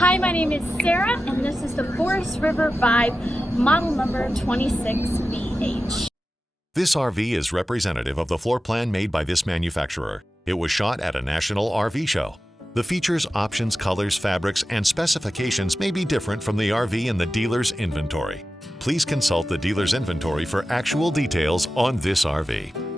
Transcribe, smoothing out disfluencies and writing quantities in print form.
Hi, my name is Sarah, and this is the Forest River Vibe, model number 26BH. This RV is representative of the floor plan made by this manufacturer. It was shot at a national RV show. The features, options, colors, fabrics, and specifications may be different from the RV in the dealer's inventory. Please consult the dealer's inventory for actual details on this RV.